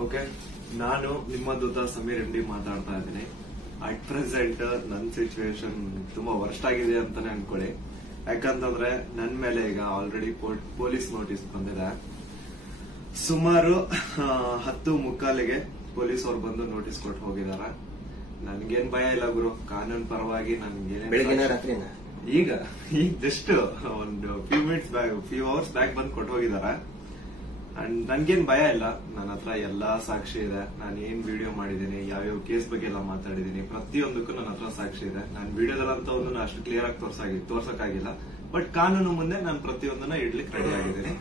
Okay, ನಾನು ನಿಮ್ಮ ದೂತ Sameer M D ಮಾತಾಡ್ತಾ ಇದ್ದೀನಿ. ಅಟ್ ಪ್ರೆಸೆಂಟ್ ನನ್ನ ಸಿಚುವೇಶನ್ ತುಂಬಾ ವರ್ಸ್ಟ್ ಆಗಿದೆ ಅಂತಾನೆ ಅನ್ಕೊಳ್ಳಿ. ಯಾಕಂತಂದ್ರೆ ನನ್ ಮೇಲೆ ಈಗ ಆಲ್ರೆಡಿ ಪೊಲೀಸ್ ನೋಟಿಸ್ ಬಂದಿದೆ. ಸುಮಾರು 10:45ಗೆ ಪೊಲೀಸ್ ಅವ್ರು ಬಂದು ನೋಟಿಸ್ ಕೊಟ್ಟು ಹೋಗಿದಾರ. ನನ್ಗೇನ್ ಭಯ ಇಲ್ಲ ಗುರು, ಕಾನೂನು ಪರವಾಗಿ ನನ್ಗೇನ್ ಈಗ ಜಸ್ಟ್ ಒಂದು ಫ್ಯೂ ಅವರ್ಸ್ ಬ್ಯಾಕ್ ಬಂದು ಕೊಟ್ಟು ಹೋಗಿದಾರ. ಅಂಡ್ ನನ್ಗೇನ್ ಭಯ ಇಲ್ಲ. ನನ್ನ ಹತ್ರ ಎಲ್ಲಾ ಸಾಕ್ಷಿ ಇದೆ. ನಾನು ಏನ್ ವಿಡಿಯೋ ಮಾಡಿದೀನಿ, ಯಾವ್ಯಾವ ಕೇಸ್ ಬಗ್ಗೆ ಎಲ್ಲ ಮಾತಾಡಿದೀನಿ, ಪ್ರತಿಯೊಂದಕ್ಕೂ ನನ್ನ ಹತ್ರ ಸಾಕ್ಷಿ ಇದೆ. ನಾನು ವಿಡಿಯೋದಲ್ಲಂತ ಒಂದು ಅಷ್ಟು ಕ್ಲಿಯರ್ ಆಗಿ ತೋರ್ಸಕ್ಕಾಗಿಲ್ಲ. ಬಟ್ ಕಾನೂನು ಮುಂದೆ ನಾನು ಪ್ರತಿಯೊಂದನ್ನ ಇಡ್ಲಿಕ್ಕೆ ರೆಡಿ ಆಗಿದ್ದೀನಿ.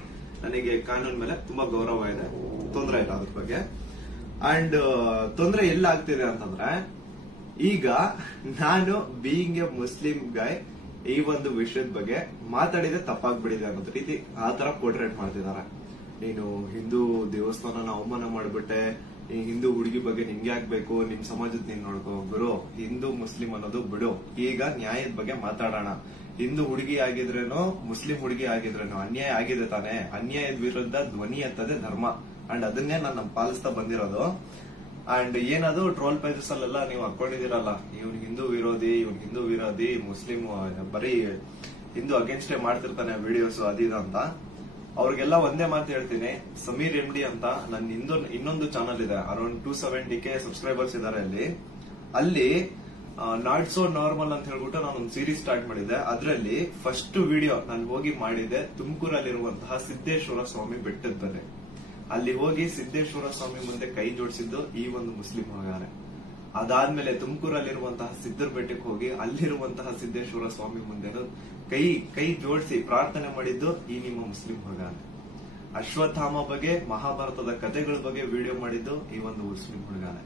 ನನಗೆ ಕಾನೂನು ಮೇಲೆ ತುಂಬಾ ಗೌರವ ಇದೆ, ತೊಂದರೆ ಇಲ್ಲ ಅದ್ರ ಬಗ್ಗೆ. ಅಂಡ್ ತೊಂದರೆ ಎಲ್ಲ ಆಗ್ತಿದೆ ಅಂತಂದ್ರೆ, ಈಗ ನಾನು ಬೀಯಿಂಗ್ ಎ ಮುಸ್ಲಿಂ ಗಾಯ್ ಈ ಒಂದು ವಿಷಯದ ಬಗ್ಗೆ ಮಾತಾಡಿದ್ರೆ ತಪ್ಪಾಗ್ಬಿಡಿದೆ ಅನ್ನೋದ್ ರೀತಿ ಆ ತರ ಪೋರ್ಟ್ರೇಟ್ ಮಾಡ್ತಿದಾರೆ. ನೀನು ಹಿಂದೂ ದೇವಸ್ಥಾನನ ಅವಮಾನ ಮಾಡ್ಬಿಟ್ಟೆ, ಈ ಹಿಂದೂ ಹುಡುಗಿ ಬಗ್ಗೆ ನಿಂಗೆ ಆಗ್ಬೇಕು, ನಿಮ್ ಸಮಾಜದ ನೀನ್ ನೋಡ್ಕೋ. ಗುರು, ಹಿಂದೂ ಮುಸ್ಲಿಂ ಅನ್ನೋದು ಬಿಡು. ಈಗ ನ್ಯಾಯದ ಬಗ್ಗೆ ಮಾತಾಡೋಣ. ಹಿಂದೂ ಹುಡುಗಿ ಆಗಿದ್ರೇನೋ ಮುಸ್ಲಿಂ ಹುಡುಗಿ ಆಗಿದ್ರೇನೋ ಅನ್ಯಾಯ ಆಗಿದೆ ತಾನೆ. ಅನ್ಯಾಯದ ವಿರುದ್ಧ ಧ್ವನಿ ಎತ್ತದೇ ಧರ್ಮ. ಅಂಡ್ ಅದನ್ನೇ ನಾನು ಪಾಲಿಸ್ತಾ ಬಂದಿರೋದು. ಅಂಡ್ ಏನದು ಟ್ರೋಲ್ ಪೇಜಸ್ ಅಲ್ಲೆಲ್ಲ ನೀವು ಹಾಕೊಂಡಿದಿರಲ್ಲ, ಇವ್ನ್ ಹಿಂದೂ ವಿರೋಧಿ ಮುಸ್ಲಿಂ ಬರೀ ಹಿಂದೂ ಅಗೇನ್ಸ್ಟ್ ಮಾಡ್ತಿರ್ತಾನೆ ವಿಡಿಯೋಸ್ ಅದಿದ ಅಂತ. ಅವ್ರಿಗೆಲ್ಲ ಒಂದೇ ಮಾತು ಹೇಳ್ತೀನಿ, ಸಮೀರ್ ಎಂ ಡಿ ಅಂತ ನನ್ನ ಇನ್ನೊಂದು ಚಾನಲ್ ಇದೆ. ಅರೌಂಡ್ 270K ಸಬ್ಸ್ಕ್ರೈಬರ್ಸ್ ಇದಾರೆ. ಅಲ್ಲಿ ನಾಟ್ ಸೋ ನಾರ್ಮಲ್ ಅಂತ ಹೇಳ್ಬಿಟ್ಟು ನಾನೊಂದು ಸೀರೀಸ್ ಸ್ಟಾರ್ಟ್ ಮಾಡಿದ್ದೆ. ಅದರಲ್ಲಿ ಫಸ್ಟ್ ವಿಡಿಯೋ ನಾನು ಹೋಗಿ ಮಾಡಿದ್ದೆ ತುಮಕೂರಲ್ಲಿರುವಂತಹ ಸಿದ್ದೇಶ್ವರ ಸ್ವಾಮಿ ಬೆಟ್ಟದ ಬೆಲೆ. ಅಲ್ಲಿ ಹೋಗಿ ಸಿದ್ದೇಶ್ವರ ಸ್ವಾಮಿ ಮುಂದೆ ಕೈ ಜೋಡಿಸಿದ್ದು ಈ ಒಂದು ಮುಸ್ಲಿಂ ಹುಡುಗಾನೆ. ಅದಾದ್ಮೇಲೆ ತುಮಕೂರಲ್ಲಿರುವಂತಹ ಸಿದ್ದರ ಬೆಟ್ಟಕ್ಕೆ ಹೋಗಿ ಅಲ್ಲಿರುವಂತಹ ಸಿದ್ದೇಶ್ವರ ಸ್ವಾಮಿ ಮುಂದೆ ಕೈ ಜೋಡಿಸಿ ಪ್ರಾರ್ಥನೆ ಮಾಡಿದ್ದು ಈ ನಿಮ್ಮ ಮುಸ್ಲಿಂ ಹುಡುಗಾನೆ. ಅಶ್ವತ್ಥಾಮ ಬಗ್ಗೆ, ಮಹಾಭಾರತದ ಕಥೆಗಳ ಬಗ್ಗೆ ವಿಡಿಯೋ ಮಾಡಿದ್ದು ಈ ಒಂದು ಮುಸ್ಲಿಂ ಹುಡುಗಾನೆ.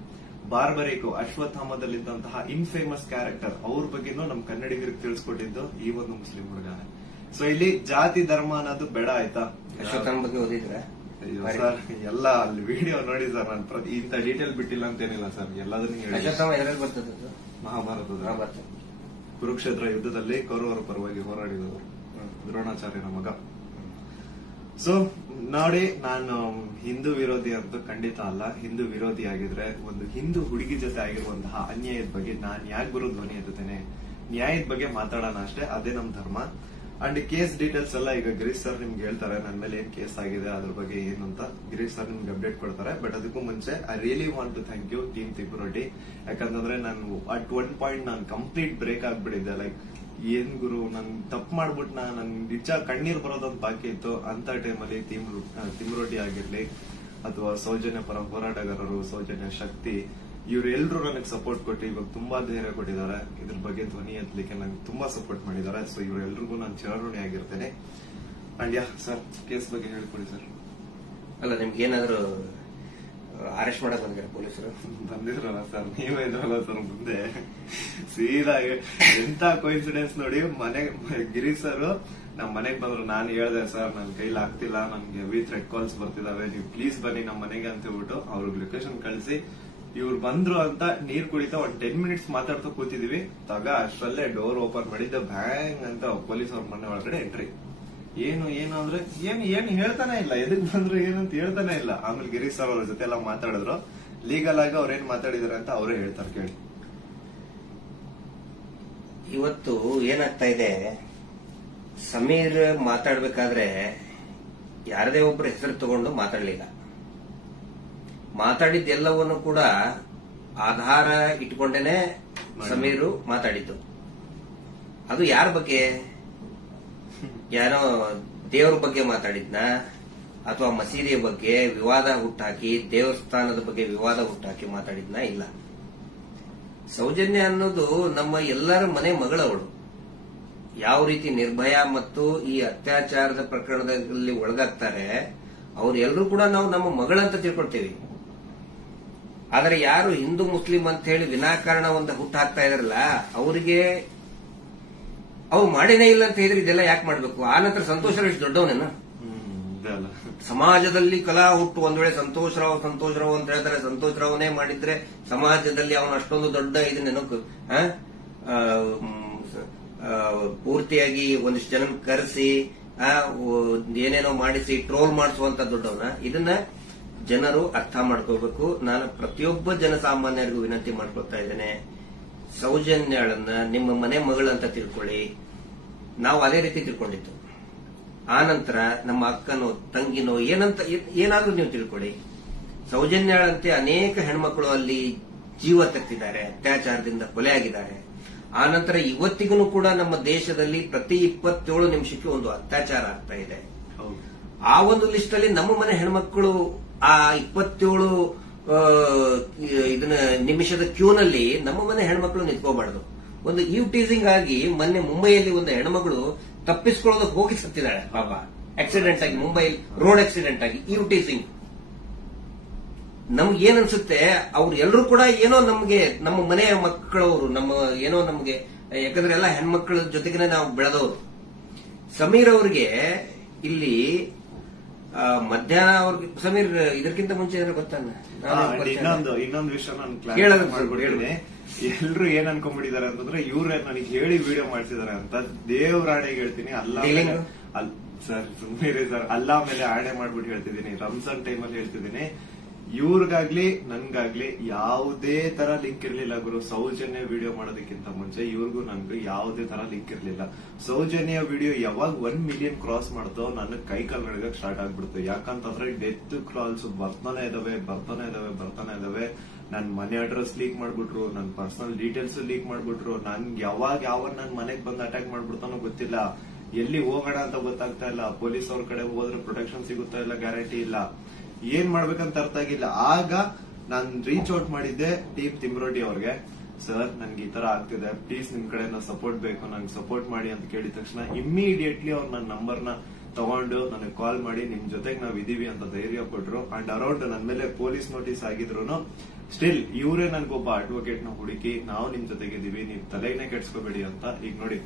ಬಾರ್ಬರಿಕು ಅಶ್ವತ್ಥಾಮದಲ್ಲಿದ್ದಂತಹ ಇನ್ಫೇಮಸ್ ಕ್ಯಾರೆಕ್ಟರ್ ಅವ್ರ ಬಗ್ಗೆನೂ ನಮ್ ಕನ್ನಡಿಗರಿಗೆ ತಿಳಿಸ್ಕೊಟ್ಟಿದ್ದು ಈ ಒಂದು ಮುಸ್ಲಿಂ ಹುಡುಗಾನೆ. ಸೊ ಇಲ್ಲಿ ಜಾತಿ ಧರ್ಮ ಅನ್ನೋದು ಬೇಡ, ಆಯ್ತಾ? ಅಶ್ವತ್ಥಾಮ ಬಗ್ಗೆ ಓದಿದ್ರೆ ಸರ್ ಎಲ್ಲ ಅಲ್ಲಿ ವಿಡಿಯೋ ನೋಡಿ ಸರ್. ನಾನು ಇಂತ ಡೀಟೇಲ್ ಬಿಟ್ಟಿಲ್ಲ ಅಂತೇನಿಲ್ಲ ಸರ್, ಎಲ್ಲದನ್ನು ಹೇಳಿ. ಮಹಾಭಾರತದ ಕುರುಕ್ಷೇತ್ರ ಯುದ್ಧದಲ್ಲಿ ಕೌರವರ ಪರವಾಗಿ ಹೋರಾಡಿದವರು ದ್ರೋಣಾಚಾರ್ಯನ ಮಗ. ಸೊ ನೋಡಿ, ನಾನು ಹಿಂದೂ ವಿರೋಧಿ ಅಂತೂ ಖಂಡಿತ ಅಲ್ಲ. ಹಿಂದೂ ವಿರೋಧಿ ಆಗಿದ್ರೆ ಒಂದು ಹಿಂದೂ ಹುಡುಗಿ ಜೊತೆ ಆಗಿರುವಂತಹ ಅನ್ಯಾಯದ ಬಗ್ಗೆ ನಾನ್ ಯಾಕೆ ಗುರು ಧ್ವನಿ ಎತ್ತುತ್ತೇನೆ? ನ್ಯಾಯದ ಬಗ್ಗೆ ಮಾತಾಡೋಣ ಅಷ್ಟೇ, ಅದೇ ನಮ್ ಧರ್ಮ. ಅಂಡ್ ಕೇಸ್ ಡೀಟೇಲ್ಸ್ ಎಲ್ಲ ಈಗ ಗಿರೀಶ್ ಸರ್ ನಿಮ್ಗೆ ಹೇಳ್ತಾರೆ, ನನ್ನ ಮೇಲೆ ಏನ್ ಕೇಸ್ ಆಗಿದೆ ಅದ್ರ ಬಗ್ಗೆ ಏನು ಅಂತ ಗಿರೀಶ್ ಸರ್ ನಿಮ್ಗೆ ಅಪ್ಡೇಟ್ ಕೊಡ್ತಾರೆ. ಬಟ್ ಅದಕ್ಕೂ ಮುಂಚೆ I really want to thank you team ತಿಪುರೊಡ್ಡಿ. ಯಾಕಂತಂದ್ರೆ ನಾನು ಅಟ್ ಒನ್ ಪಾಯಿಂಟ್ ನಾನು ಕಂಪ್ಲೀಟ್ ಬ್ರೇಕ್ ಆಗ್ಬಿಟ್ಟಿದ್ದೆ. ಲೈಕ್ ಏನ್ ಗುರು, ನನ್ ತಪ್ಪು ಮಾಡ್ಬಿಟ್ನ, ನನ್ ನಿಜ ಕಣ್ಣೀರ್ ಬರೋದೊಂದು ಬಾಕಿ ಇತ್ತು. ಅಂತ ಟೈಮಲ್ಲಿ ತಿಮುರೊಡ್ಡಿ ಆಗಿರ್ಲಿ ಅಥವಾ ಸೌಜನ್ಯ ಪರ ಹೋರಾಟಗಾರರು, ಸೌಜನ್ಯ ಶಕ್ತಿ, ಇವರೆಲ್ಲರೂ ನನಗೆ ಸಪೋರ್ಟ್ ಕೊಟ್ಟು ಇವಾಗ ತುಂಬಾ ಧೈರ್ಯ ಕೊಟ್ಟಿದ್ದಾರೆ. ಇದ್ರ ಬಗ್ಗೆ ಧ್ವನಿ ಎತ್ತಲಿಕ್ಕೆ ನಂಗೆ ತುಂಬಾ ಸಪೋರ್ಟ್ ಮಾಡಿದ್ದಾರೆ. ಸೊ ಇವರೆಲ್ರಿಗೂ ನಾನು ಚಿರಋಣಿ ಆಗಿರ್ತೇನೆ. ಅಂಡ್ ಯಾ ಸರ್, ಕೇಸ್ ಬಗ್ಗೆ ಹೇಳ್ಕೊಡಿ ಸರ್. ಅಲ್ಲ, ನಿಮ್ಗೆ ಏನಾದ್ರು ಅರೆಸ್ಟ್ ಮಾಡಕ್ ಬಂದಿರ ಪೊಲೀಸರು? ಬಂದಿದ್ರಲ್ಲ ಸರ್, ನೀವೇ ಇದ್ರಲ್ಲ ಸರ್ ಮುಂದೆ. ಸೀದಾ ಎಂತ ಕೋಇನ್ಸಿಡೆನ್ಸ್ ನೋಡಿ, ಗಿರೀಶ್ ಸರ್ ನಮ್ ಮನೆಗ್ ಬಂದ್ರು. ನಾನು ಹೇಳ್ದೆ, ಸರ್ ನನ್ ಕೈಲಿ ಆಗ್ತಿಲ್ಲ, ನನ್ಗೆ ಹೆವಿ ಥ್ರೆಡ್ ಕಾಲ್ಸ್ ಬರ್ತಿದಾವೆ, ನೀವು ಪ್ಲೀಸ್ ಬನ್ನಿ ನಮ್ಮ ಮನೆಗೆ ಅಂತ ಹೇಳ್ಬಿಟ್ಟು ಅವ್ರಿಗೆ ಲೊಕೇಶನ್ ಕಳಿಸಿ ಇವ್ರು ಬಂದ್ರು ಅಂತ ನೀರ್ ಕುಡಿತಾ ಒಂದ್ 10 ಮಿನಿಟ್ಸ್ ಮಾತಾಡ್ತಾ ಕೂತಿದೀವಿ. ಅಷ್ಟರಲ್ಲೇ ಡೋರ್ ಓಪನ್ ಮಾಡಿದ್ದ, ಬ್ಯಾಂಗ್ ಅಂತ ಪೊಲೀಸ್ ಅವ್ರ ಮನೆ ಒಳಗಡೆ ಎಂಟ್ರಿ. ಏನು ಅಂದ್ರೆ ಏನು ಹೇಳ್ತಾನೆ ಇಲ್ಲ, ಎದಕ್ ಬಂದ್ರು ಏನಂತ ಹೇಳ್ತಾನೆ ಇಲ್ಲ. ಆಮೇಲೆ ಗಿರೀಶ್ ಸರ್ ಅವ್ರ ಜೊತೆ ಎಲ್ಲ ಮಾತಾಡಿದ್ರು. ಲೀಗಲ್ ಆಗಿ ಅವ್ರೇನ್ ಮಾತಾಡಿದಾರೆ ಅಂತ ಅವರೇ ಹೇಳ್ತಾರೆ, ಕೇಳಿ. ಇವತ್ತು ಏನಾಗ್ತಾ ಇದೆ, ಸಮೀರ್ ಮಾತಾಡ್ಬೇಕಾದ್ರೆ ಯಾರದೇ ಒಬ್ಬರ ಹೆಸರು ತಗೊಂಡು ಮಾತಾಡ್ಲಿಲ್ಲ. ಮಾತಾಡಿದ್ದೆಲ್ಲವನ್ನು ಕೂಡ ಆಧಾರ ಇಟ್ಕೊಂಡೇನೆ ಸಮೀರು ಮಾತಾಡಿದ್ದು. ಅದು ಯಾರ ಬಗ್ಗೆ? ಯಾರೋ ದೇವರ ಬಗ್ಗೆ ಮಾತಾಡಿದ್ನ, ಅಥವಾ ಮಸೀದಿಯ ಬಗ್ಗೆ ವಿವಾದ ಹುಟ್ಟಾಕಿ, ದೇವಸ್ಥಾನದ ಬಗ್ಗೆ ವಿವಾದ ಹುಟ್ಟಾಕಿ ಮಾತಾಡಿದ್ನ? ಇಲ್ಲ. ಸೌಜನ್ಯ ಅನ್ನೋದು ನಮ್ಮ ಎಲ್ಲರ ಮನೆ ಮಗಳವಳು. ಯಾವ ರೀತಿ ನಿರ್ಭಯ ಮತ್ತು ಈ ಅತ್ಯಾಚಾರದ ಪ್ರಕರಣದಲ್ಲಿ ಒಳಗಾಗ್ತಾರೆ, ಅವ್ರೆಲ್ಲರೂ ಕೂಡ ನಾವು ನಮ್ಮ ಮಗಳಂತ ತಿಳ್ಕೊಳ್ತೇವೆ. ಆದರೆ ಯಾರು ಹಿಂದೂ ಮುಸ್ಲಿಂ ಅಂತ ಹೇಳಿ ವಿನಾಕಾರಣ ಒಂದು ಹುಟ್ಟು ಹಾಕ್ತಾ ಇದಾರಲ್ಲ, ಅವರಿಗೆ ಅವ್ರು ಮಾಡಿನೇ ಇಲ್ಲ ಅಂತ ಹೇಳಿದ್ರೆ ಇದೆಲ್ಲ ಯಾಕೆ ಮಾಡ್ಬೇಕು? ಆ ನಂತರ ಸಂತೋಷರಾವ್ ಎಷ್ಟು ದೊಡ್ಡವನೇನು? ಸಮಾಜದಲ್ಲಿ ಕಲಾ ಹುಟ್ಟು ಒಂದ್ ವೇಳೆ ಸಂತೋಷರಾವ್ ಅಂತ ಹೇಳ್ತಾರೆ, ಸಂತೋಷರಾವ್ನೇ ಮಾಡಿದ್ರೆ ಸಮಾಜದಲ್ಲಿ ಅವನು ಅಷ್ಟೊಂದು ದೊಡ್ಡ ಇದನ್ನೇನೋ ಪೂರ್ತಿಯಾಗಿ ಒಂದಿಷ್ಟು ಜನ ಕರೆಸಿ ಏನೇನೋ ಮಾಡಿಸಿ ಟ್ರೋಲ್ ಮಾಡಿಸುವಂತ ದೊಡ್ಡವನ. ಇದನ್ನ ಜನರು ಅರ್ಥ ಮಾಡ್ಕೋಬೇಕು. ನಾನು ಪ್ರತಿಯೊಬ್ಬ ಜನಸಾಮಾನ್ಯರಿಗೂ ವಿನಂತಿ ಮಾಡ್ಕೊಳ್ತಾ ಇದ್ದೇನೆ, ಸೌಜನ್ಯಳನ್ನ ನಿಮ್ಮ ಮನೆ ಮಗಳಂತ ತಿಳ್ಕೊಳ್ಳಿ. ನಾವು ಅದೇ ರೀತಿ ತಿಳ್ಕೊಂಡಿದ್ದು. ಆನಂತರ ನಮ್ಮ ಅಕ್ಕನೋ ತಂಗಿನೋ ಏನಾದ್ರೂ ನೀವು ತಿಳ್ಕೊಳ್ಳಿ. ಸೌಜನ್ಯಳಂತೆ ಅನೇಕ ಹೆಣ್ಮಕ್ಳು ಅಲ್ಲಿ ಜೀವ ತೆತ್ತಿದ್ದಾರೆ, ಅತ್ಯಾಚಾರದಿಂದ ಕೊಲೆ ಆಗಿದ್ದಾರೆ. ಆನಂತರ ಇವತ್ತಿಗೂ ಕೂಡ ನಮ್ಮ ದೇಶದಲ್ಲಿ ಪ್ರತಿ 27 ನಿಮಿಷಕ್ಕೆ ಒಂದು ಅತ್ಯಾಚಾರ ಆಗ್ತಾ ಇದೆ. ಆ ಒಂದು ಲಿಸ್ಟ್ ಅಲ್ಲಿ ನಮ್ಮ ಮನೆ ಹೆಣ್ಮಕ್ಳು ಆ 27 ಇದನ್ನ ನಿಮಿಷದ ಕ್ಯೂನಲ್ಲಿ ನಮ್ಮ ಮನೆ ಹೆಣ್ಮಕ್ಳು ನಿಂತ್ಕೋಬಾರ್ದು. ಒಂದು ಈವ್ ಟೀಸಿಂಗ್ ಆಗಿ ಮೊನ್ನೆ ಮುಂಬೈಯಲ್ಲಿ ಒಂದು ಹೆಣ್ಮಗಳು ತಪ್ಪಿಸ್ಕೊಳ್ಳೋದಕ್ಕೆ ಹೋಗಿ ಸತ್ತಿದ್ದಾಳೆ ಪಾಪ, ಆಕ್ಸಿಡೆಂಟ್ ಆಗಿ, ಮುಂಬೈ ರೋಡ್ ಆಕ್ಸಿಡೆಂಟ್ ಆಗಿ. ಈವ್ ಟೀಸಿಂಗ್ ನಮ್ಗೆ ಏನ್ ಅನ್ಸುತ್ತೆ, ಅವ್ರು ಎಲ್ಲರೂ ಕೂಡ ಏನೋ ನಮ್ಗೆ ನಮ್ಮ ಮನೆಯ ಮಕ್ಕಳವರು ಏನೋ ನಮ್ಗೆ, ಯಾಕಂದ್ರೆ ಎಲ್ಲ ಹೆಣ್ಮಕ್ಳ ಜೊತೆಗೆ ನಾವು ಬೆಳೆದವರು. ಸಮೀರ್ ಅವ್ರಿಗೆ ಇಲ್ಲಿ ಮಧ್ಯಾಹ್ನ ಅವ್ರಿಗೆ, ಸಮೀರ್ ಇದಕ್ಕಿಂತ ಮುಂಚೆ ಏನಾದ್ರು ಗೊತ್ತಾನ? ಇನ್ನೊಂದು ವಿಷಯ ನಾನು ಕ್ಲಾರಿಫೈ ಮಾಡ್ಬಿಡ್ತೀನಿ. ಎಲ್ರು ಏನ್ ಅನ್ಕೊಂಡ್ಬಿಟ್ಟಿದ್ದಾರೆ ಅಂತಂದ್ರೆ ಇವ್ರೆ ನನಗೆ ಹೇಳಿ ವಿಡಿಯೋ ಮಾಡ್ತಿದಾರೆ ಅಂತ. ದೇವ್ರ ಆಣೆಗೆ ಹೇಳ್ತೀನಿ, ಸರ್ ಸುಮ್ಮನೆ ಸರ್, ಅಲ್ಲಾ ಮೇಲೆ ಆಣೆ ಮಾಡ್ಬಿಟ್ಟು ಹೇಳ್ತಿದ್ದೀನಿ, ರಂಜಾನ್ ಟೈಮಲ್ಲಿ ಹೇಳ್ತಿದ್ದೀನಿ. ಇವ್ರಿಗಾಗ್ಲಿ ನನ್ಗಾಗ್ಲಿ ಯಾವುದೇ ತರ ಲಿಂಕ್ ಇರ್ಲಿಲ್ಲ ಗುರು. ಸೌಜನ್ಯ ವಿಡಿಯೋ ಮಾಡೋದಕ್ಕಿಂತ ಮುಂಚೆ ಇವ್ರಿಗೂ ನನ್ಗೂ ಯಾವುದೇ ತರ ಲಿಂಕ್ ಇರ್ಲಿಲ್ಲ. ಸೌಜನ್ಯ ವಿಡಿಯೋ ಯಾವಾಗ 1 ಮಿಲಿಯನ್ ಕ್ರಾಸ್ ಮಾಡ್ತೋ ನನ್ನ ಕೈ ಕಾಲು ನಡಗಕ್ ಸ್ಟಾರ್ಟ್ ಆಗ್ಬಿಡ್ತು. ಯಾಕಂತಂದ್ರೆ ಡೆತ್ ಕಾಲ್ಸ್ ಬರ್ತಾನೆ ಇದಾವೆ. ನನ್ ಮನೆ ಅಡ್ರೆಸ್ ಲೀಕ್ ಮಾಡ್ಬಿಟ್ರು, ನನ್ ಪರ್ಸನಲ್ ಡೀಟೇಲ್ಸ್ ಲೀಕ್ ಮಾಡ್ಬಿಟ್ರು. ನನ್ಗೆ ಯಾವ ನನ್ ಮನೆಗ್ ಬಂದು ಅಟ್ಯಾಕ್ ಮಾಡ್ಬಿಡ್ತಾನೋ ಗೊತ್ತಿಲ್ಲ. ಎಲ್ಲಿ ಹೋಗೋಣ ಅಂತ ಗೊತ್ತಾಗ್ತಾ ಇಲ್ಲ. ಪೊಲೀಸ್ ಅವ್ರ ಕಡೆ ಹೋದ್ರೆ ಪ್ರೊಟೆಕ್ಷನ್ ಸಿಗುತ್ತಾ ಇಲ್ಲ, ಗ್ಯಾರಂಟಿ ಇಲ್ಲ. ಏನ್ ಮಾಡ್ಬೇಕಂತ ಅರ್ಥ ಆಗಿಲ್ಲ. ಆಗ ನಾನ್ ರೀಚ್ ಔಟ್ ಮಾಡಿದ್ದೆ ಟೀಮ್ ತಿಮ್ರೋಟಿ ಅವ್ರಿಗೆ. ಸರ್ ನನ್ಗೆ ಈ ತರ ಆಗ್ತಿದೆ, ಪ್ಲೀಸ್ ನಿಮ್ ಕಡೆ ಸಪೋರ್ಟ್ ಬೇಕು, ನಂಗೆ ಸಪೋರ್ಟ್ ಮಾಡಿ ಅಂತ ಕೇಳಿದ ತಕ್ಷಣ ಇಮ್ಮಿಡಿಯೇಟ್ಲಿ ಅವ್ರು ನನ್ನ ನಂಬರ್ನ ತಗೊಂಡು ನನಗೆ ಕಾಲ್ ಮಾಡಿ ನಿಮ್ ಜೊತೆಗೆ ನಾವ್ ಇದೀವಿ ಅಂತ ಧೈರ್ಯ ಕೊಟ್ರು. ಅಂಡ್ ಅರೌಂಡ್ ನನ್ ಮೇಲೆ ಪೊಲೀಸ್ ನೋಟಿಸ್ ಆಗಿದ್ರು ಸ್ಟಿಲ್ ಇವರೇ ನನ್ಗೊಬ್ಬ ಅಡ್ವೊಕೇಟ್ ನ ಹುಡುಕಿ ನಾವು ನಿಮ್ ಜೊತೆಗಿದ್ದೀವಿ, ನೀವ್ ತಲೆನೇ ಕೆಡ್ಸ್ಕೋಬೇಡಿ ಅಂತ. ಈಗ ನೋಡಿ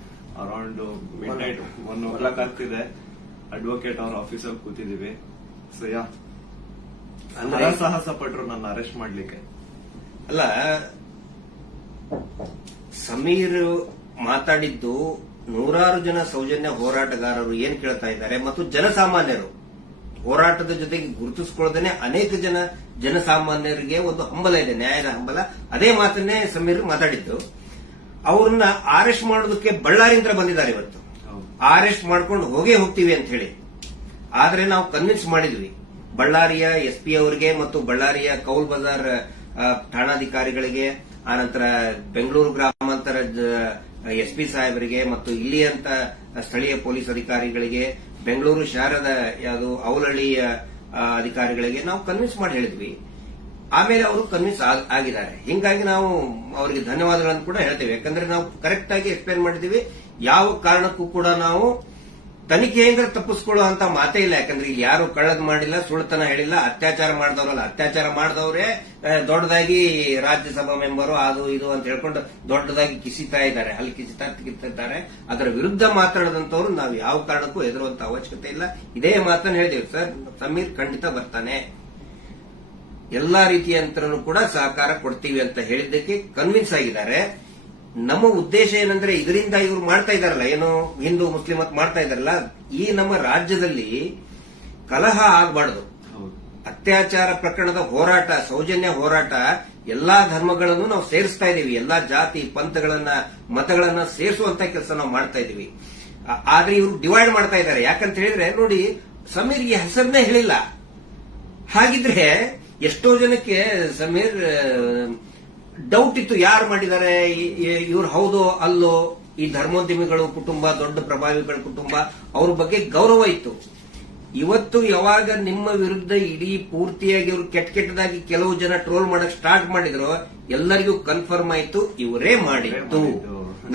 ಅರೌಂಡ್ ಮಿಡ್ ನೈಟ್ 1 ಆಗ್ತಿದೆ, ಅಡ್ವೊಕೇಟ್ ಅವ್ರ ಆಫೀಸಲ್ಲಿ ಕೂತಿದೀವಿ. ಸೊ ಸಾಹಸ ಪಟ್ರು ನನ್ನ ಅರೆಸ್ಟ್ ಮಾಡ್ಲಿಕ್ಕೆ. ಅಲ್ಲ, ಸಮೀರ್ ಮಾತಾಡಿದ್ದು ನೂರಾರು ಜನ ಸೌಜನ್ಯ ಹೋರಾಟಗಾರರು ಏನ್ ಕೇಳ್ತಾ ಇದ್ದಾರೆ ಮತ್ತು ಜನಸಾಮಾನ್ಯರು ಹೋರಾಟದ ಜೊತೆಗೆ ಗುರುತಿಸಿಕೊಳ್ಳದೇನೆ ಅನೇಕ ಜನಸಾಮಾನ್ಯರಿಗೆ ಒಂದು ಹಂಬಲ ಇದೆ, ನ್ಯಾಯದ ಹಂಬಲ. ಅದೇ ಮಾತನ್ನೇ ಸಮೀರ್ ಮಾತಾಡಿದ್ದು. ಅವ್ರನ್ನ ಅರೆಸ್ಟ್ ಮಾಡೋದಕ್ಕೆ ಬಳ್ಳಾರಿಯಿಂದ ಬಂದಿದ್ದಾರೆ ಇವತ್ತು. ಅರೆಸ್ಟ್ ಮಾಡ್ಕೊಂಡು ಹೋಗ್ತೀವಿ ಅಂತ ಹೇಳಿ. ಆದ್ರೆ ನಾವು ಕನ್ವಿನ್ಸ್ ಮಾಡಿದ್ವಿ ಬಳ್ಳಾರಿಯ SP ಅವರಿಗೆ ಮತ್ತು ಬಳ್ಳಾರಿಯ ಕೌಲ್ ಬಜಾರ್ ಠಾಣಾಧಿಕಾರಿಗಳಿಗೆ, ಆನಂತರ ಬೆಂಗಳೂರು ಗ್ರಾಮಾಂತರ SP ಸಾಹೇಬರಿಗೆ ಮತ್ತು ಇಲ್ಲಿಯಂತ ಸ್ಥಳೀಯ ಪೊಲೀಸ್ ಅಧಿಕಾರಿಗಳಿಗೆ, ಬೆಂಗಳೂರು ಶಹರದ ಯಾವುದು ಅವಲಹಳ್ಳಿಯ ಅಧಿಕಾರಿಗಳಿಗೆ ನಾವು ಕನ್ವಿನ್ಸ್ ಮಾಡಿ ಹೇಳಿದ್ವಿ. ಆಮೇಲೆ ಅವರು ಕನ್ವಿನ್ಸ್ ಆಗಿದ್ದಾರೆ. ಹಿಂಗಾಗಿ ನಾವು ಅವರಿಗೆ ಧನ್ಯವಾದಗಳನ್ನು ಕೂಡ ಹೇಳ್ತೇವೆ. ಯಾಕಂದ್ರೆ ನಾವು ಕರೆಕ್ಟ್ ಆಗಿ ಎಕ್ಸ್ಪ್ಲೇನ್ ಮಾಡಿದೀವಿ. ಯಾವ ಕಾರಣಕ್ಕೂ ಕೂಡ ನಾವು ತನಿಖೆಯಿಂದ ತಪ್ಪಿಸ್ಕೊಳ್ಳುವಂತ ಮಾತೇ ಇಲ್ಲ. ಯಾಕಂದ್ರೆ ಇಲ್ಲಿ ಯಾರು ಕಳ್ಳದ್ ಮಾಡಿಲ್ಲ, ಸುಳ್ತನ ಹೇಳಿಲ್ಲ, ಅತ್ಯಾಚಾರ ಮಾಡಿದವರಲ್ಲ. ಅತ್ಯಾಚಾರ ಮಾಡಿದವರೇ ದೊಡ್ಡದಾಗಿ ರಾಜ್ಯಸಭಾ ಮೆಂಬರು ಅದು ಇದು ಅಂತ ಹೇಳ್ಕೊಂಡು ದೊಡ್ಡದಾಗಿ ಕಿಸಿತಾ ಇದ್ದಾರೆ, ಅಲ್ಲಿ ಕಿಸಿತಾರೆ. ಅದರ ವಿರುದ್ಧ ಮಾತಾಡದಂತವ್ರು ನಾವು ಯಾವ ಕಾರಣಕ್ಕೂ ಹೆದರುವಂತ ಅವಶ್ಯಕತೆ ಇಲ್ಲ. ಇದೇ ಮಾತನ್ನು ಹೇಳಿದೇವೆ ಸರ್, ಸಮೀರ್ ಖಂಡಿತ ಬರ್ತಾನೆ, ಎಲ್ಲಾ ರೀತಿಯಂತರನು ಕೂಡ ಸಹಕಾರ ಕೊಡ್ತೀವಿ ಅಂತ ಹೇಳಿದ್ದಕ್ಕೆ ಕನ್ವಿನ್ಸ್ ಆಗಿದ್ದಾರೆ. ನಮ್ಮ ಉದ್ದೇಶ ಏನಂದ್ರೆ ಇದರಿಂದ ಇವರು ಮಾಡ್ತಾ ಇದಾರಲ್ಲ, ಏನು ಹಿಂದೂ ಮುಸ್ಲಿಂ ಅಂತ ಮಾಡ್ತಾ ಇದಾರಲ್ಲ, ಈ ನಮ್ಮ ರಾಜ್ಯದಲ್ಲಿ ಕಲಹ ಆಗಬಾರದು. ಅತ್ಯಾಚಾರ ಪ್ರಕರಣದ ಹೋರಾಟ, ಸೌಜನ್ಯ ಹೋರಾಟ, ಎಲ್ಲಾ ಧರ್ಮಗಳನ್ನು ನಾವು ಸೇರಿಸ್ತಾ ಇದೀವಿ. ಎಲ್ಲಾ ಜಾತಿ ಪಂಥಗಳನ್ನ ಮತಗಳನ್ನ ಸೇರಿಸುವಂತ ಕೆಲಸ ನಾವು ಮಾಡ್ತಾ ಇದೀವಿ. ಆದ್ರೆ ಇವರು ಡಿವೈಡ್ ಮಾಡ್ತಾ ಇದ್ದಾರೆ. ಯಾಕಂತ ಹೇಳಿದ್ರೆ ನೋಡಿ, ಸಮೀರ್ಗೆ ಹೆಸರನ್ನೇ ಹೇಳಿಲ್ಲ. ಹಾಗಿದ್ರೆ ಎಷ್ಟೋ ಜನಕ್ಕೆ ಸಮೀರ್ ಡೌಟ್ ಇತ್ತು, ಯಾರು ಮಾಡಿದ್ದಾರೆ, ಇವ್ರು ಹೌದೋ ಅಲ್ಲೋ. ಈ ಧರ್ಮೋದ್ಯಮಿಗಳು ಕುಟುಂಬ, ದೊಡ್ಡ ಪ್ರಭಾವಿಗಳ ಕುಟುಂಬ, ಅವ್ರ ಬಗ್ಗೆ ಗೌರವ ಇತ್ತು. ಇವತ್ತು ಯಾವಾಗ ನಿಮ್ಮ ವಿರುದ್ಧ ಇಡೀ ಪೂರ್ತಿಯಾಗಿ ಇವರು ಕೆಟ್ಟದಾಗಿ ಕೆಲವು ಜನ ಟ್ರೋಲ್ ಮಾಡಕ್ ಸ್ಟಾರ್ಟ್ ಮಾಡಿದ್ರು, ಎಲ್ಲರಿಗೂ ಕನ್ಫರ್ಮ್ ಆಯ್ತು ಇವರೇ ಮಾಡಿದ್ದು,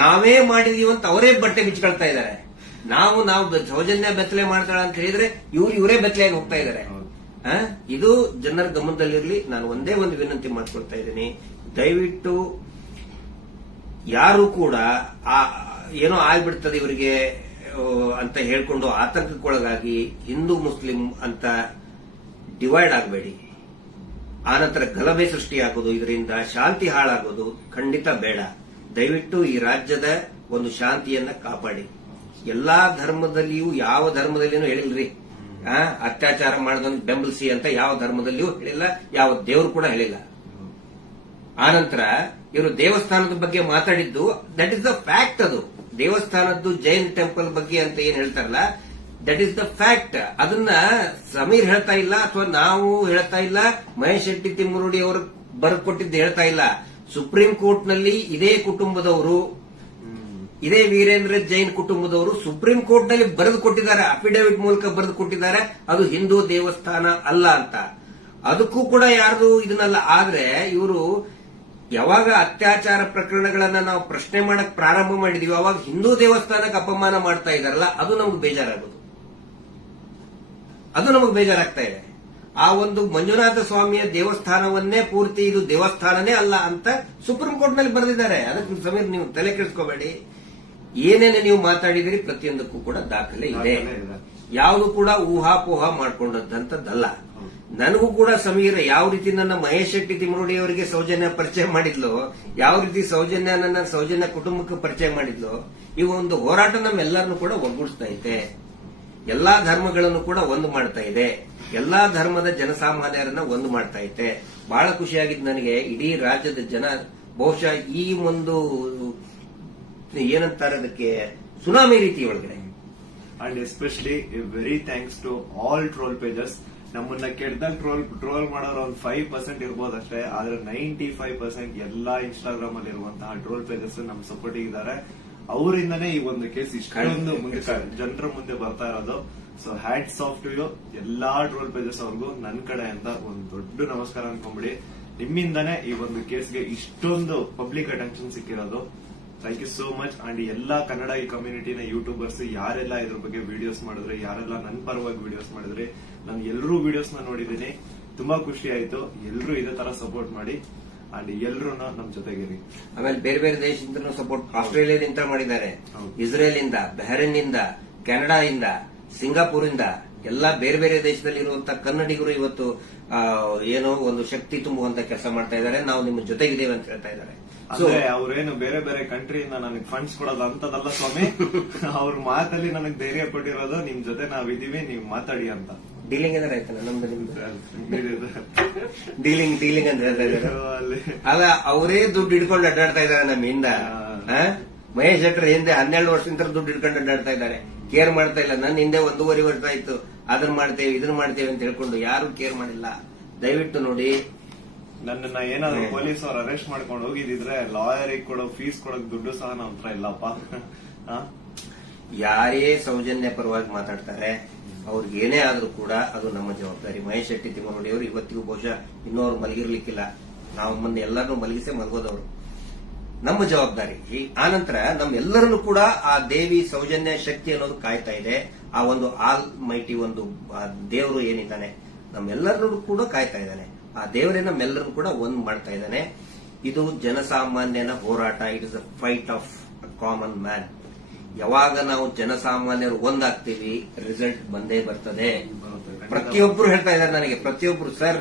ನಾವೇ ಮಾಡಿದೀವಿ ಅಂತ ಅವರೇ ಬಟ್ಟೆ ಬಿಚ್ಕೊಳ್ತಾ ಇದ್ದಾರೆ. ನಾವು ಸೌಜನ್ಯ ಬೆತ್ತಲೆ ಮಾಡ್ತಾಳ ಅಂತ ಹೇಳಿದ್ರೆ ಇವರೇ ಬೆತ್ತಲೆಯಾಗಿ ಹೋಗ್ತಾ ಇದ್ದಾರೆ. ಇದು ಜನರ ಗಮನದಲ್ಲಿರಲಿ. ನಾನು ಒಂದೇ ಒಂದು ವಿನಂತಿ ಮಾಡ್ಕೊಳ್ತಾ ಇದ್ದೀನಿ, ದಯವಿಟ್ಟು ಯಾರು ಕೂಡ ಏನೋ ಆಗ್ಬಿಡ್ತದೆ ಇವರಿಗೆ ಅಂತ ಹೇಳ್ಕೊಂಡು ಆತಂಕಕ್ಕೊಳಗಾಗಿ ಹಿಂದೂ ಮುಸ್ಲಿಂ ಅಂತ ಡಿವೈಡ್ ಆಗಬೇಡಿ. ಆನಂತರ ಗಲಭೆ ಸೃಷ್ಟಿಯಾಗೋದು, ಇದರಿಂದ ಶಾಂತಿ ಹಾಳಾಗೋದು ಖಂಡಿತ ಬೇಡ. ದಯವಿಟ್ಟು ಈ ರಾಜ್ಯದ ಒಂದು ಶಾಂತಿಯನ್ನ ಕಾಪಾಡಿ. ಎಲ್ಲಾ ಧರ್ಮದಲ್ಲಿಯೂ ಯಾವ ಧರ್ಮದಲ್ಲಿನೂ ಹೇಳಿಲ್ರಿ ಅತ್ಯಾಚಾರ ಮಾಡೋದನ್ನು ಬೆಂಬಲಿಸಿ ಅಂತ ಯಾವ ಧರ್ಮದಲ್ಲಿಯೂ ಹೇಳಿಲ್ಲ, ಯಾವ ದೇವರು ಕೂಡ ಹೇಳಿಲ್ಲ. ಆನಂತರ ಇವರು ದೇವಸ್ಥಾನದ ಬಗ್ಗೆ ಮಾತಾಡಿದ್ದು ದಟ್ ಇಸ್ ದ ಫ್ಯಾಕ್ಟ್. ಅದು ದೇವಸ್ಥಾನದ್ದು ಜೈನ್ ಟೆಂಪಲ್ ಬಗ್ಗೆ ಅಂತ ಏನ್ ಹೇಳ್ತಾರಲ್ಲ, ದಟ್ ಇಸ್ ದ ಫ್ಯಾಕ್ಟ್. ಅದನ್ನ ಸಮೀರ್ ಹೇಳ್ತಾ ಇಲ್ಲ, ಅಥವಾ ನಾವು ಹೇಳ್ತಾ ಇಲ್ಲ, ಮಹೇಶ್ ಶೆಟ್ಟಿ ತಿಮ್ಮರುಡಿ ಅವರು ಬರೆದುಕೊಟ್ಟಿದ್ದು ಹೇಳ್ತಾ ಇಲ್ಲ. ಸುಪ್ರೀಂ ಕೋರ್ಟ್ ನಲ್ಲಿ ಇದೇ ಕುಟುಂಬದವರು, ಇದೇ ವೀರೇಂದ್ರ ಜೈನ್ ಕುಟುಂಬದವರು ಸುಪ್ರೀಂ ಕೋರ್ಟ್ ನಲ್ಲಿ ಬರೆದು ಕೊಟ್ಟಿದ್ದಾರೆ, ಅಫಿಡವಿಟ್ ಮೂಲಕ ಬರೆದು ಕೊಟ್ಟಿದ್ದಾರೆ, ಅದು ಹಿಂದೂ ದೇವಸ್ಥಾನ ಅಲ್ಲ ಅಂತ. ಅದಕ್ಕೂ ಕೂಡ ಯಾರ್ದು ಇದನ್ನಲ್ಲ. ಆದ್ರೆ ಇವರು ಯಾವಾಗ ಅತ್ಯಾಚಾರ ಪ್ರಕರಣಗಳನ್ನ ನಾವು ಪ್ರಶ್ನೆ ಮಾಡಕ್ ಪ್ರಾರಂಭ ಮಾಡಿದೀವಿ, ಅವಾಗ ಹಿಂದೂ ದೇವಸ್ಥಾನಕ್ಕೆ ಅಪಮಾನ ಮಾಡ್ತಾ ಇದಾರಲ್ಲ, ಅದು ನಮ್ಗೆ ಬೇಜಾರಾಗೋದು, ಅದು ನಮಗೆ ಬೇಜಾರಾಗ್ತಾ ಇದೆ. ಆ ಒಂದು ಮಂಜುನಾಥ ಸ್ವಾಮಿಯ ದೇವಸ್ಥಾನವನ್ನೇ ಪೂರ್ತಿ ಇದು ದೇವಸ್ಥಾನನೇ ಅಲ್ಲ ಅಂತ ಸುಪ್ರೀಂ ಕೋರ್ಟ್ ನಲ್ಲಿ ಬರೆದಿದ್ದಾರೆ. ಅದಕ್ಕೆ ಸಮೀರ್ ನೀವು ತಲೆ ಕೆಡಿಸ್ಕೋಬೇಡಿ. ಏನೇನು ನೀವು ಮಾತಾಡಿದಿರಿ ಪ್ರತಿಯೊಂದಕ್ಕೂ ಕೂಡ ದಾಖಲೆ ಇದೆ. ಯಾವುದು ಕೂಡ ಊಹಾಪೋಹ ಮಾಡ್ಕೊಂಡಂತದ್ದಲ್ಲ. ನನಗೂ ಕೂಡ ಸಮೀರ್ ಯಾವ ರೀತಿ ನನ್ನ ಮಹೇಶ್ ಶೆಟ್ಟಿ ತಿಮ್ಮರುಡಿ ಅವರಿಗೆ ಸೌಜನ್ಯ ಪರಿಚಯ ಮಾಡಿದ್ಲು, ಯಾವ ರೀತಿ ಸೌಜನ್ಯ ಕುಟುಂಬಕ್ಕೆ ಪರಿಚಯ ಮಾಡಿದ್ಲು, ಈ ಒಂದು ಹೋರಾಟ ನಮ್ಮೆಲ್ಲರನ್ನು ಕೂಡ ಒಗ್ಗೂಡಿಸ್ತಾ ಇದೆ. ಎಲ್ಲಾ ಧರ್ಮಗಳನ್ನು ಕೂಡ ಒಂದು ಮಾಡ್ತಾ ಇದೆ, ಎಲ್ಲಾ ಧರ್ಮದ ಜನಸಾಮಾನ್ಯರನ್ನ ಒಂದು ಮಾಡ್ತಾ ಇದೆ. ಬಹಳ ಖುಷಿಯಾಗಿದ್ದು ನನಗೆ. ಇಡೀ ರಾಜ್ಯದ ಜನ ಬಹುಶಃ ಈ ಒಂದು ಏನಂತಾರೆ ಅದಕ್ಕೆ ಸುನಾಮಿ ರೀತಿ ಒಳಗಡೆ. And especially very thanks to all troll pages. ನಮ್ಮನ್ನ ಕೆಟ್ಟದಾಗ ಟ್ರೋಲ್ ಮಾಡೋರು ಒಂದು 5% ಇರ್ಬೋದಷ್ಟೇ, ಆದ್ರೆ 95% ಎಲ್ಲಾ ಇನ್ಸ್ಟಾಗ್ರಾಮ್ ಅಲ್ಲಿ ಇರುವಂತಹ ಟ್ರೋಲ್ ಪೇಜಸ್ ನಮ್ ಸಪೋರ್ಟ್ ಇದ್ದಾರೆ. ಅವರಿಂದನೇ ಈ ಒಂದು ಕೇಸ್ ಇಷ್ಟೊಂದು ಮುಂದೆ ಜನರ ಮುಂದೆ ಬರ್ತಾ ಇರೋದು. So hats off to you ಎಲ್ಲಾ ಟ್ರೋಲ್ ಪೇಜಸ್ ಅವ್ರಿಗೂ ನನ್ನ ಕಡೆಯಿಂದ ಒಂದು ದೊಡ್ಡ ನಮಸ್ಕಾರ ಅನ್ಕೊಂಬಿಡಿ. ನಿಮ್ಮಿಂದಾನೇ ಈ ಒಂದು ಕೇಸ್ಗೆ ಇಷ್ಟೊಂದು ಪಬ್ಲಿಕ್ ಅಟೆನ್ಷನ್ ಸಿಕ್ಕಿರೋದು. Thank you so much. And ಎಲ್ಲಾ ಕನ್ನಡ ಈ ಕಮ್ಯುನಿಟಿನ ಯೂಟ್ಯೂಬರ್ಸ್ ಯಾರೆಲ್ಲ ಇದ್ರ ಬಗ್ಗೆ ವಿಡಿಯೋಸ್ ಮಾಡಿದ್ರೆ, ಯಾರೆಲ್ಲ ನನ್ನ ಪರವಾಗಿ ವಿಡಿಯೋಸ್ ಮಾಡಿದ್ರಿ, ನಾನು ಎಲ್ಲರೂ ವಿಡಿಯೋಸ್ ನ ನೋಡಿದ್ದೀನಿ. ತುಂಬಾ ಖುಷಿ ಆಯ್ತು. ಎಲ್ಲರೂ ಇದೇ ತರ ಸಪೋರ್ಟ್ ಮಾಡಿ ಅಂಡ್ ಎಲ್ಲರೂ ನಮ್ ಜೊತೆಗಿರಿ. ಆಮೇಲೆ ಬೇರೆ ಬೇರೆ ದೇಶದಿಂದ ಸಪೋರ್ಟ್ ಆಸ್ಟ್ರೇಲಿಯಾದಿಂದ ಮಾಡಿದ್ದಾರೆ, ಇಸ್ರೇಲ್ ಇಂದ, ಬಹರೇನ್ ಇಂದ, ಕೆನಡಾ ಇಂದ, ಸಿಂಗಾಪುರ್ ಇಂದ, ಎಲ್ಲಾ ಬೇರೆ ಬೇರೆ ದೇಶದಲ್ಲಿ ಇರುವಂತಹ ಕನ್ನಡಿಗರು ಇವತ್ತು ಏನೋ ಒಂದು ಶಕ್ತಿ ತುಂಬುವಂತ ಕೆಲಸ ಮಾಡ್ತಾ ಇದ್ದಾರೆ. ನಾವು ನಿಮ್ಮ ಜೊತೆಗಿದ್ದೇವೆ ಅಂತ ಹೇಳ್ತಾ ಇದ್ದಾರೆ. ಅಂದ್ರೆ ಅವ್ರೇನು ಬೇರೆ ಬೇರೆ ಕಂಟ್ರಿಯಿಂದ ನನಗೆ ಫಂಡ್ಸ್ ಕೊಡೋದು ಅಂತದಲ್ಲ ಸ್ವಾಮಿ. ಅವ್ರ ಮಾತಲ್ಲಿ ನನಗೆ ಧೈರ್ಯ ಕೊಟ್ಟಿರೋದು ನಿಮ್ ಜೊತೆ ನಾವಿದೀವಿ, ನೀವು ಮಾತಾಡಿ ಅಂತ. ಡೀಲಿಂಗ್ ಅಂದ್ರೆ ಆಯ್ತಲ್ಲ ನಮ್ದು ನಿಮ್ದು ಡೀಲಿಂಗ್ ಅಂತ ಹೇಳ್ತಾ ಇದ್ದಾರೆ. ಅಲ್ಲ, ಅವರೇ ದುಡ್ಡು ಹಿಡ್ಕೊಂಡು ಅಡ್ಡಾಡ್ತಾ ಇದ್ದಾರೆ ನಮ್ಮಿಂದ. ಮಹೇಶ್ ಶೆಟ್ಟರ್ ಹಿಂದೆ 12 ವರ್ಷದಿಂದ ದುಡ್ಡು ಹಿಡ್ಕೊಂಡು ಅಡ್ಡಾಡ್ತಾ ಇದ್ದಾರೆ. ಕೇರ್ ಮಾಡ್ತಾ ಇಲ್ಲ. ನನ್ನ ಹಿಂದೆ 1.5 ವರ್ಷ ಆಯ್ತು ಅದನ್ನ ಮಾಡ್ತೇವೆ ಇದನ್ನ ಮಾಡ್ತೇವೆ ಅಂತ ಹೇಳ್ಕೊಂಡು ಯಾರು ಕೇರ್ ಮಾಡಿಲ್ಲ. ದಯವಿಟ್ಟು ನೋಡಿ, ನನ್ನನ್ನ ಏನಾದ್ರು ಪೊಲೀಸ್ ಅವ್ರು ಅರೆಸ್ಟ್ ಮಾಡ್ಕೊಂಡು ಹೋಗಿದ್ರೆ ಲಾಯರಿಗೆ ಕೊಡೋ ಫೀಸ್ ಕೊಡೋಕ್ ದುಡ್ಡು ಸಹ ನಮ್ಮ ಹತ್ರ ಇಲ್ಲಪ್ಪ. ಯಾರೇ ಸೌಜನ್ಯ ಪರವಾಗಿ ಮಾತಾಡ್ತಾರೆ ಅವ್ರಿಗೆ ಏನೇ ಆದ್ರೂ ಕೂಡ ಅದು ನಮ್ಮ ಜವಾಬ್ದಾರಿ. ಮಹೇಶ್ ಶೆಟ್ಟಿ ತಿಮ್ಮರುಡಿ ಅವರು ಇವತ್ತಿಗೂ ಬಹುಶಃ ಇನ್ನೂ ಅವ್ರು ಮಲಗಿರ್ಲಿಕ್ಕಿಲ್ಲ. ನಾವು ಮೊನ್ನೆ ಎಲ್ಲರನ್ನೂ ಮಲಗಿಸೇ ಮಲಗೋದವರು. ನಮ್ಮ ಜವಾಬ್ದಾರಿ. ಆನಂತರ ನಮ್ಮೆಲ್ಲರನ್ನು ಕೂಡ ಆ ದೇವಿ ಸೌಜನ್ಯ ಶಕ್ತಿ ಅನ್ನೋದು ಕಾಯ್ತಾ ಇದೆ. ಆ ಒಂದು ಆಲ್ ಮೈಟಿ ಒಂದು ದೇವರು ಏನಿದ್ದಾನೆ ನಮ್ಮೆಲ್ಲರನ್ನು ಕೂಡ ಕಾಯ್ತಾ ಇದ್ದಾನೆ. ಆ ದೇವರೇ ನಮ್ಮೆಲ್ಲರನ್ನು ಕೂಡ ಒಂದ್ ಮಾಡ್ತಾ ಇದ್ದಾನೆ. ಇದು ಜನಸಾಮಾನ್ಯನ ಹೋರಾಟ. It is a fight of a common man. ಯಾವಾಗ ನಾವು ಜನಸಾಮಾನ್ಯರು ಒಂದಾಗ್ತೀವಿ ರಿಸಲ್ಟ್ ಬಂದೇ ಬರ್ತದೆ. ಪ್ರತಿಯೊಬ್ರು ಹೇಳ್ತಾ ಇದ್ದಾರೆ ನನಗೆ, ಪ್ರತಿಯೊಬ್ರು ಸರ್